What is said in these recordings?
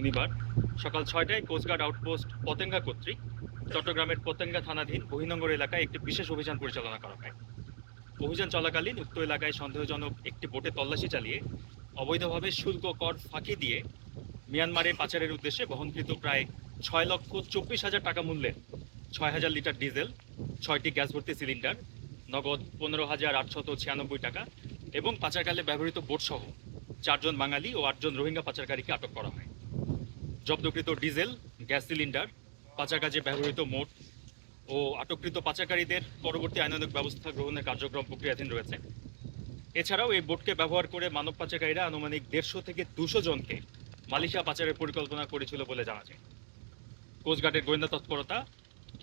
শনিবার সকাল ৬টায় coast guard outpost Patenga কর্তৃক চট্টগ্রামের পতেঙ্গা থানাধীন বহিনগর এলাকায় একটি বিশেষ অভিযান পরিচালনা করা হয়। অভিযান চলাকালীন উক্ত এলাকায় সন্দেহজনক একটি বোটে তল্লাশি চালিয়ে অবৈধভাবে শুল্ক কর ফাঁকি দিয়ে মিয়ানমারে পাচারের উদ্দেশ্যে বহনকৃত প্রায় ৬,২৪,০০০ টাকা মূল্যের ৬,০০০ লিটার ডিজেল, ৬টি গ্যাস ভর্তি সিলিন্ডার, নগদ ১৫,৮৯৬ টাকা এবং পাচারকালে ব্যবহৃত বোটসহ ৪ জন বাঙালি ও ৮ জন রোহিঙ্গা পাচারকারীকে আটক করা হয়। জব্দকৃত ডিজেল, গ্যাস সিলিন্ডার, পাচার কাজে ব্যবহৃত মোট ও আটককৃত পাচারকারীদের পরবর্তী আইনানুগ ব্যবস্থা গ্রহণের কার্যক্রম প্রক্রিয়াধীন রয়েছে। এছাড়াও এই বোটকে ব্যবহার করে মানব পাচারকারীরা আনুমানিক ১৫০ থেকে ২০০ জনকে মালয়েশিয়া পাচারের পরিকল্পনা করেছিল বলে জানা যায়। কোস্টগার্ডের গোয়েন্দা তৎপরতা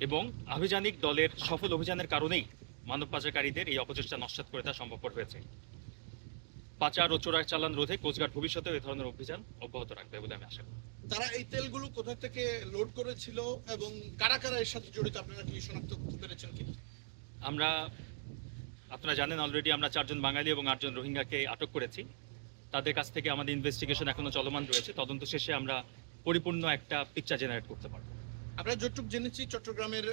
এবং আভিযানিক দলের সফল অভিযানের কারণেই মানব পাচারকারীদের এই অপচেষ্টা নস্যাৎ করে তা সম্ভবপর হয়েছে। পাচার ও চোরাই চালান রোধে কোস্টগার্ড ভবিষ্যতেও এই ধরনের অভিযান অব্যাহত রাখবে বলে আমি আশা করি। তারা এই তেলগুলো কোথা থেকে লোড করেছিল এবং কারা কারা এর সাথে জড়িত আপনারা কি শনাক্ত করতে পেরেছেন কিনা? আপনারা জানেন অলরেডি আমরা ৪ জন বাঙালি এবং ৮ জন রোহিঙ্গাকে আটক করেছি। তাদের কাছ থেকে আমাদের ইনভেস্টিগেশন এখনো চলমান রয়েছে। তদন্ত শেষে আমরা পরিপূর্ণ একটা পিকচার জেনারেট করতে পারবো। আমরা যতটুকু জেনেছি চট্টগ্রামের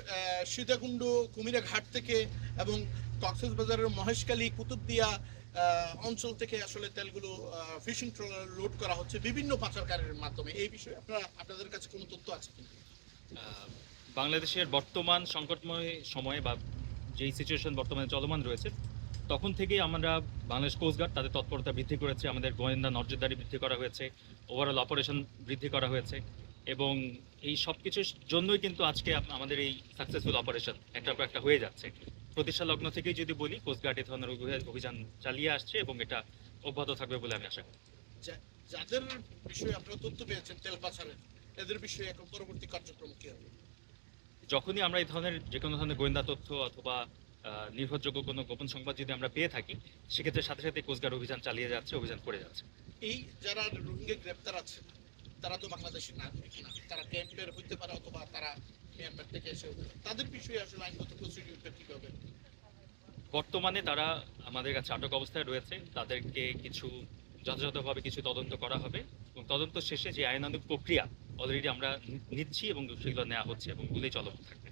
সীতাকুণ্ড কুমিরা ঘাট থেকে এবং কক্সবাজারের মহেশখালী কুতুবদিয়া অঞ্চল থেকে আসলে তেলগুলো ফিশিং ট্রলার লোড করা হচ্ছে বিভিন্ন পাচারকারীর মাধ্যমে। এই বিষয়ে আপনাদের কাছে কোনো তথ্য আছে কিনা? বাংলাদেশের বর্তমান সংকটময় সময়ে বা যেই সিচুয়েশন বর্তমানে চলমান রয়েছে তখন থেকেই আমরা বাংলাদেশ কোস্টগার্ড তাদের তৎপরতা বৃদ্ধি করেছে, আমাদের গোয়েন্দা নজরদারি বৃদ্ধি করা হয়েছে, ওভারঅল অপারেশন বৃদ্ধি করা হয়েছে এবং এই সব কিছুর জন্যই কিন্তু আজকে আমাদের এই সাকসেসফুল অপারেশন একটা পর একটা হয়ে যাচ্ছে। প্রতিষ্ঠা লগ্ন থেকেই যদি বলি কোস্টগার্ড এ ধরনের অভিযান চালিয়ে আসছে এবং এটা অব্যাহত থাকবে বলে আমি আশা করি। যাদের বিষয়ে আপনারা তথ্য পেয়েছেন তেল পাচারের, এদের বিষয়ে এখন পরবর্তী কার্যক্রম কি হবে? যখনই আমরা এই ধরনের যে কোনো ধরনের গোয়েন্দা তথ্য অথবা নির্ভরযোগ্য কোনো গোপন সংবাদ যদি আমরা পেয়ে থাকি সেক্ষেত্রে সাথে সাথে কোস্টগার্ড অভিযান চালিয়ে যাচ্ছে, অভিযান করে যাচ্ছে। এই যারা রোহিঙ্গা গ্রেপ্তার আছে তারা তো বাংলাদেশের নাগরিক না, তারা ক্যাম্পের হইতে পারে অথবা তারা মিয়ানমার থেকে এসে তাদের বিষয়ে আসলে আইনগত প্রসিডিউরটা কি হবে? বর্তমানে তারা আমাদের কাছে আটক অবস্থায় রয়েছে, তাদেরকে কিছু যথাযথভাবে কিছু তদন্ত করা হবে এবং তদন্ত শেষে যে আইনানুগ প্রক্রিয়া অলরেডি আমরা নিচ্ছি এবং সেগুলো নেওয়া হচ্ছে এবং এগুলোই চলমান থাকবে।